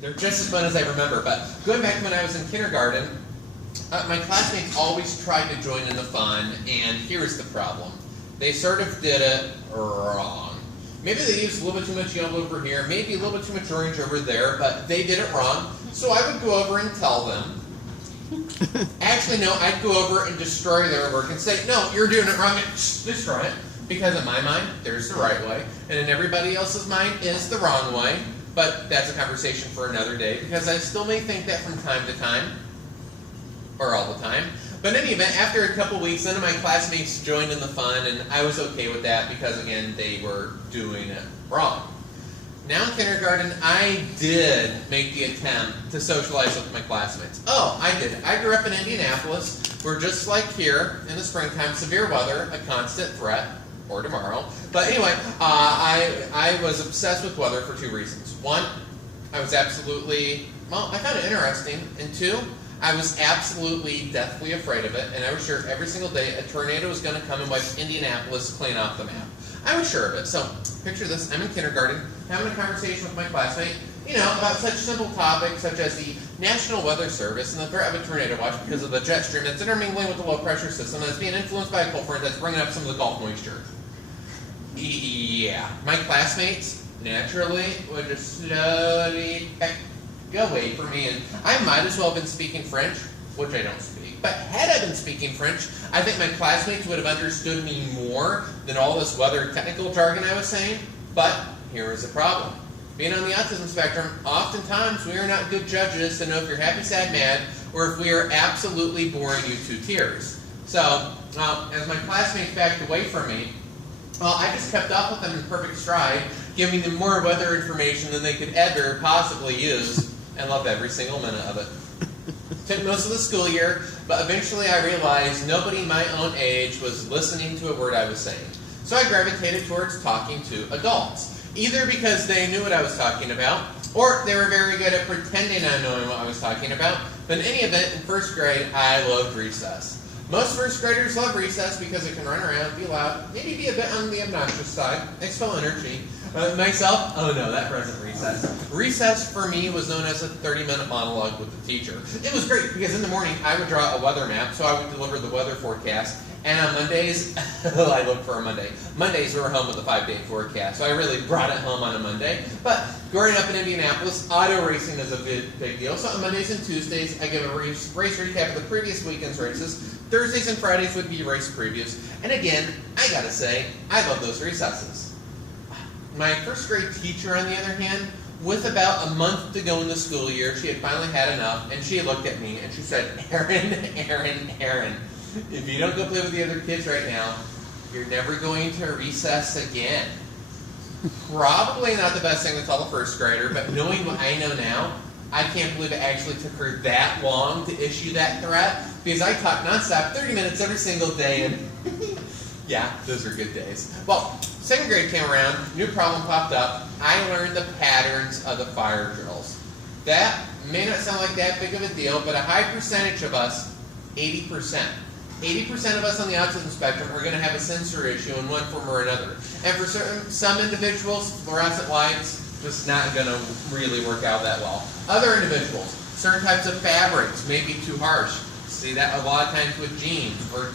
they're just as fun as I remember. But going back to when I was in kindergarten, my classmates always tried to join in the fun, and here's the problem. They sort of did it wrong. Maybe they used a little bit too much yellow over here, maybe a little bit too much orange over there, but they did it wrong. So I would go over and tell them. Actually, no, I'd go over and destroy their work and say, no, you're doing it wrong, and destroy it. Because in my mind, there's the right way, and in everybody else's mind is the wrong way. But that's a conversation for another day, because I still may think that from time to time, or all the time. But in any event, after a couple weeks, none of my classmates joined in the fun, and I was okay with that because, again, they were doing it wrong. Now in kindergarten, I did make the attempt to socialize with my classmates. Oh, I did. I grew up in Indianapolis, where just like here, in the springtime, severe weather, a constant threat, or tomorrow. But anyway, I was obsessed with weather for two reasons. One, I was absolutely, well, I found it interesting. And two, I was absolutely deathly afraid of it, and I was sure every single day a tornado was going to come and wipe Indianapolis clean off the map. I was sure of it. So, picture this, I'm in kindergarten, having a conversation with my classmate, about such simple topics such as the National Weather Service and the threat of a tornado watch because of the jet stream that's intermingling with the low pressure system that's being influenced by a cold front that's bringing up some of the Gulf moisture. Yeah, my classmates, naturally, would just slowly go away from me, and I might as well have been speaking French, which I don't speak. But had I been speaking French, I think my classmates would have understood me more than all this weather technical jargon I was saying. But here is the problem. Being on the autism spectrum, oftentimes we are not good judges to know if you're happy, sad, mad, or if we are absolutely boring you to tears. So, as my classmates backed away from me, well, I just kept up with them in perfect stride, giving them more weather information than they could ever possibly use, and loved every single minute of it. Took most of the school year, but eventually I realized nobody my own age was listening to a word I was saying. So I gravitated towards talking to adults, either because they knew what I was talking about, or they were very good at pretending on knowing what I was talking about. But in any event, in first grade, I loved recess. Most first graders love recess because it can run around, be loud, maybe be a bit on the obnoxious side, expel energy. Myself, oh no, that wasn't recess. Recess for me was known as a 30-minute monologue with the teacher. It was great because in the morning I would draw a weather map, so I would deliver the weather forecast. And on Mondays, I looked for a Monday. Mondays we were home with a 5-day forecast, so I really brought it home on a Monday. But growing up in Indianapolis, auto racing is a big deal. So on Mondays and Tuesdays, I give a race recap of the previous weekend's races. Thursdays and Fridays would be race previews. And again, I gotta say, I love those recesses. My first grade teacher, on the other hand, with about a month to go in the school year, she had finally had enough, and she looked at me and she said, Aaron, if you don't go play with the other kids right now, you're never going to recess again. Probably not the best thing to tell a first grader, but knowing what I know now, I can't believe it actually took her that long to issue that threat, because I taught nonstop, 30 minutes every single day, and yeah, those are good days. Well, second grade came around, new problem popped up. I learned the patterns of the fire drills. That may not sound like that big of a deal, but a high percentage of us, 80%. 80% of us on the autism spectrum are going to have a sensor issue in one form or another. And for some individuals, fluorescent lights just not going to really work out that well. Other individuals, certain types of fabrics may be too harsh. See that a lot of times with jeans or